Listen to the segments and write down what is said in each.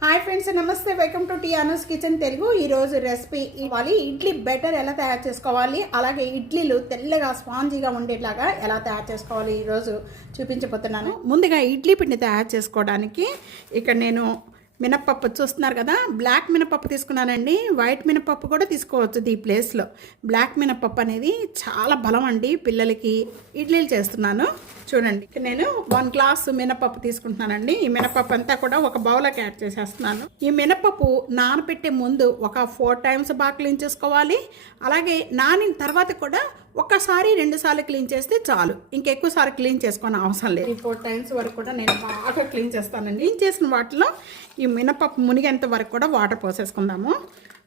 Hi friends, నమస్తే. Welcome to టీ Anu's kitchen Telugu. ఈరోజు రెసిపీ ఇవ్వాలి. ఇడ్లీ బెటర్ ఎలా తయారు చేసుకోవాలి, అలాగే ఇడ్లీలు తెల్లగా స్పాంజీగా ఉండేట్లాగా ఎలా తయారు చేసుకోవాలి ఈరోజు చూపించబోతున్నాను. ముందుగా ఇడ్లీ పిండి తయారు చేసుకోవడానికి ఇక్కడ నేను మినప్పప్పు చూస్తున్నారు కదా, బ్లాక్ మినపప్పు తీసుకున్నానండి. వైట్ మినపప్పు కూడా తీసుకోవచ్చు ఈ ప్లేస్లో. బ్లాక్ మినపప్పు అనేది చాలా బలం అండి. పిల్లలకి ఇడ్లీలు చేస్తున్నాను చూడండి. నేను 1 గ్లాసు మినపప్పు తీసుకుంటున్నానండి. ఈ మినపప్పు అంతా కూడా ఒక బౌల్లోకి యాడ్ చేసేస్తున్నాను. ఈ మినపప్పు నానబెట్టే ముందు ఒక 4 టైమ్స్ బాగా క్లీన్ చేసుకోవాలి. అలాగే నానిన తర్వాత కూడా ఒక్కసారి 2 సార్లు క్లీన్ చేస్తే చాలు, ఇంకెక్కువసారి క్లీన్ చేసుకొని అవసరం లేదు. 4 టైమ్స్ వరకు కూడా నేను బాగా క్లీన్ చేస్తానండి. క్లీన్ చేసిన వాటిలో ఈ మినపప్పు మునిగేంత వరకు కూడా వాటర్ పోసేసుకుందాము.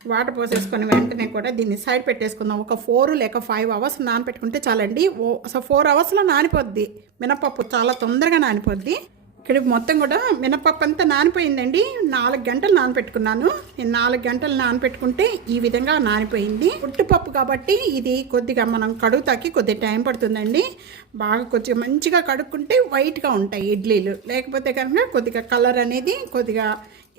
వాటర్ పోసేసుకొని వెంటనే కూడా దీన్ని సైడ్ పెట్టేసుకుందాం. ఒక 4 లేక 5 అవర్స్ నానపెట్టుకుంటే చాలండి. అసలు 4 అవర్స్లో నానిపోద్ది మినపప్పు, చాలా తొందరగా నానిపోద్ది. ఇక్కడ మొత్తం కూడా మినపప్పు అంతా నానిపోయిందండి. 4 గంటలు నానపెట్టుకున్నాను. నేను 4 గంటలు నానపెట్టుకుంటే ఈ విధంగా నానిపోయింది. పుట్టుపప్పు కాబట్టి ఇది కొద్దిగా మనం కడుగుతాకి కొద్దిగా టైం పడుతుందండి. బాగా కొద్దిగా మంచిగా కడుక్కుంటే వైట్గా ఉంటాయి ఇడ్లీలు, లేకపోతే కనుక కొద్దిగా కలర్ అనేది కొద్దిగా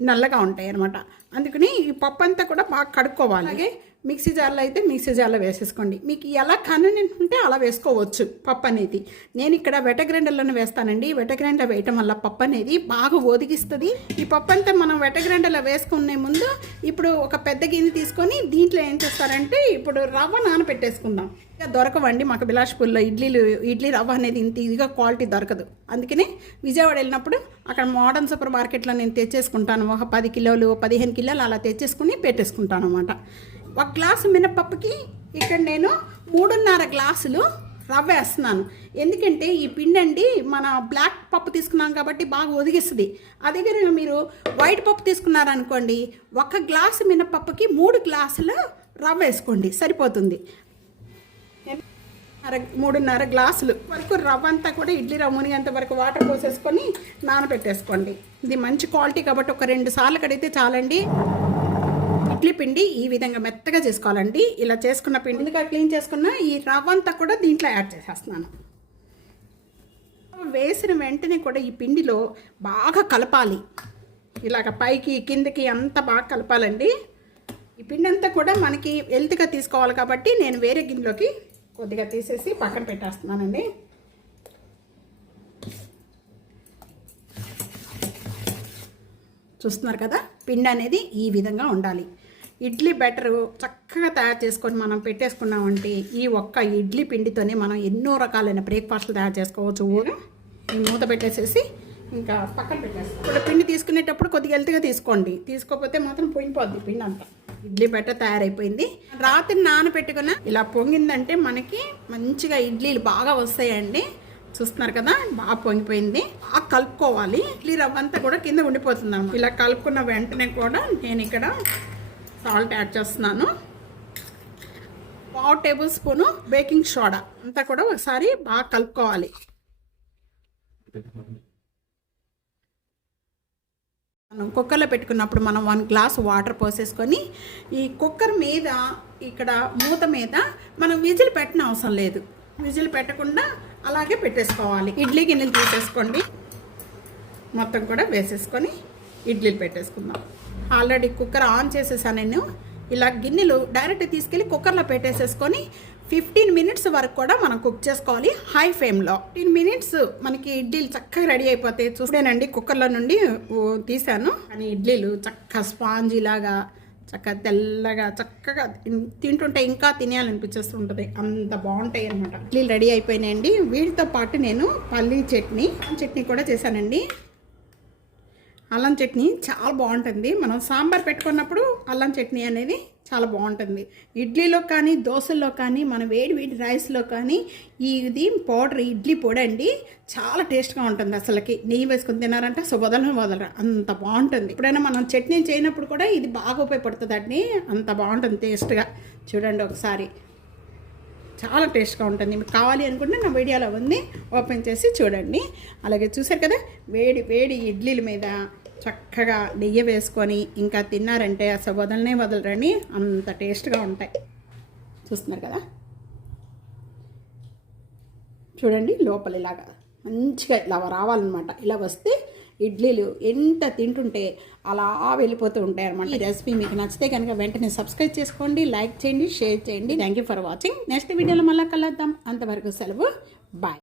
నల్లగా ఉంటాయి అన్నమాట. అందుకని ఈ పప్పు అంతా కూడా బాగా కడుక్కోవాలి. అలాగే మిక్సీ జార్లో అయితే మిక్సీ జార్లో వేసేసుకోండి. మీకు ఎలా కన్వీనియంట్ ఉంటే అలా వేసుకోవచ్చు పప్పు అనేది. నేను ఇక్కడ వెట గ్రైండర్లోనే వేస్తానండి. వెట గ్రైండర్ వేయటం వల్ల పప్పు అనేది బాగా ఒదిగిస్తుంది. ఈ పప్పు అంతా మనం వెట గ్రైండర్లో వేసుకునే ముందు ఇప్పుడు ఒక పెద్ద గిన్నె తీసుకొని దీంట్లో ఏం చేస్తారంటే ఇప్పుడు రవ్వ నానబెట్టేసుకుందాం. దొరకవండి మాకు బిలాష్పూర్లో ఇడ్లీ రవ్వ అనేది ఇంత ఇదిగా క్వాలిటీ దొరకదు. అందుకని విజయవాడ వెళ్ళినప్పుడు అక్కడ మోడర్న్ సూపర్ మార్కెట్లో నేను తెచ్చేసుకుంటాను. ఒక 10 కిలోలు 15 కిలోలు అలా తెచ్చేసుకుని పెట్టేసుకుంటాను అన్నమాట. 1 గ్లాసు మినపప్పుకి ఇక్కడ నేను 3.5 గ్లాసులు రవ్వ వేస్తున్నాను. ఎందుకంటే ఈ పిండి అండి మన బ్లాక్ పప్పు తీసుకున్నాం కాబట్టి బాగా ఒదిగిస్తుంది. అదే కనుక మీరు వైట్ పప్పు తీసుకున్నారనుకోండి, 1 గ్లాసు మినపప్పుకి 3 గ్లాసులు రవ్వ వేసుకోండి, సరిపోతుంది. 3.5 గ్లాసులు వరకు రవ్వ అంతా కూడా ఇడ్లీ రవ్వ మునిగేంత వరకు వాటర్ పోసేసుకొని నానబెట్టేసుకోండి. ఇది మంచి క్వాలిటీ కాబట్టి ఒక 2 సార్లు కడిగితే చాలండి. ఇడ్లీ పిండి ఈ విధంగా మెత్తగా చేసుకోవాలండి. ఇలా చేసుకున్న పిండిగా క్లీన్ చేసుకున్న ఈ రవ్వ అంతా కూడా దీంట్లో యాడ్ చేసేస్తున్నాను. వేసిన వెంటనే కూడా ఈ పిండిలో బాగా కలపాలి. ఇలాగ పైకి కిందకి అంతా బాగా కలపాలండి. ఈ పిండి అంతా కూడా మనకి హెల్త్గా తీసుకోవాలి కాబట్టి నేను వేరే గిన్నెలోకి కొద్దిగా తీసేసి పక్కన పెట్టేస్తున్నానండి. చూస్తున్నారు కదా, పిండి అనేది ఈ విధంగా ఉండాలి. ఇడ్లీ బ్యాటర్ చక్కగా తయారు చేసుకొని మనం పెట్టేసుకున్నామంటే ఈ ఒక్క ఇడ్లీ పిండితోనే మనం ఎన్నో రకాలైన బ్రేక్ఫాస్ట్లు తయారు చేసుకోవచ్చు. ఈ మూత పెట్టేసేసి ఇంకా పక్కన పెట్టేస్తాం. ఇప్పుడు పిండి తీసుకునేటప్పుడు కొద్దిగా హెల్త్గా తీసుకోండి, తీసుకోకపోతే మాత్రం పొంగిపోద్ది పిండి అంతా. ఇడ్లీ బ్యాటర్ తయారైపోయింది. రాత్రి నానబెట్టుకున్న ఇలా పొంగిందంటే మనకి మంచిగా ఇడ్లీలు బాగా వస్తాయండి. చూస్తున్నారు కదా, బాగా పొంగిపోయింది. బాగా కలుపుకోవాలి. ఇడ్లీ రవ్వ అంతా కూడా కింద ఉండిపోతున్నాము. ఇలా కలుపుకున్న వెంటనే కూడా నేను ఇక్కడ సాల్ట్ యాడ్ చేస్తున్నాను. 1/2 టేబుల్ స్పూను బేకింగ్ సోడా అంతా కూడా ఒకసారి బాగా కలుపుకోవాలి. మనం కుక్కర్లో పెట్టుకున్నప్పుడు మనం 1 గ్లాస్ వాటర్ పోసేసుకొని ఈ కుక్కర్ మీద ఇక్కడ మూత మీద మనం విజిల్ పెట్టిన అవసరం లేదు. విజిల్ పెట్టకుండా అలాగే పెట్టేసుకోవాలి. ఇడ్లీ గిన్నెలు తీసేసుకోండి, మొత్తం కూడా వేసేసుకొని ఇడ్లీలు పెట్టేసుకుందాం. ఆల్రెడీ కుక్కర్ ఆన్ చేసేసాను నేను. ఇలా గిన్నెలు డైరెక్ట్ తీసుకెళ్ళి కుక్కర్లో పెట్టేసేసుకొని 15 మినిట్స్ వరకు కూడా మనం కుక్ చేసుకోవాలి హై ఫ్లేమ్లో. 15 మినిట్స్ మనకి ఇడ్లీలు చక్కగా రెడీ అయిపోతాయి. చూస్తేనండి కుక్కర్లో నుండి తీసాను, కానీ ఇడ్లీలు చక్కగా స్పాంజీలాగా చక్కగా తెల్లగా చక్కగా తింటుంటే ఇంకా తినేయాలనిపించేస్తుంటుంది, అంత బాగుంటాయి అన్నమాట. ఇడ్లీలు రెడీ అయిపోయినాయండి. వీటితో పాటు నేను పల్లీ చట్నీ కూడా చేశానండి. అల్లం చట్నీ చాలా బాగుంటుంది. మనం సాంబార్ పెట్టుకున్నప్పుడు అల్లం చట్నీ అనేది చాలా బాగుంటుంది. ఇడ్లీలో కానీ దోశల్లో కానీ మన వేడి రైస్లో కానీ ఇది పౌడర్ ఇడ్లీ పొడి అండి, చాలా టేస్ట్గా ఉంటుంది. అసలుకి నెయ్యి వేసుకొని తినారంటే వదలరా, అంత బాగుంటుంది. ఎప్పుడైనా మనం చట్నీ చేయనప్పుడు కూడా ఇది బాగా ఉపయోగపడుతుంది అండి, అంత బాగుంటుంది టేస్ట్గా. చూడండి ఒకసారి, చాలా టేస్ట్గా ఉంటుంది. మీకు కావాలి అనుకుంటే నా వీడియోలో ఉంది, ఓపెన్ చేసి చూడండి. అలాగే చూసారు కదా, వేడి ఇడ్లీల మీద చక్కగా నెయ్యి వేసుకొని ఇంకా తిన్నారంటే అసలు వదలరండి, అంత టేస్ట్గా ఉంటాయి. చూస్తున్నారు కదా, చూడండి లోపల ఇలాగా మంచిగా ఇలా రావాలన్నమాట. ఇలా వస్తే ఇడ్లీలు ఎంత తింటుంటే అలా వెళ్ళిపోతూ ఉంటాయి అన్నమాట. ఈ రెసిపీ మీకు నచ్చితే కనుక వెంటనే సబ్స్క్రైబ్ చేసుకోండి, లైక్ చేయండి, షేర్ చేయండి. Thank you for watching. Next వీడియోలో మళ్ళీ కలుద్దాం. అంతవరకు సెలవు. బాయ్.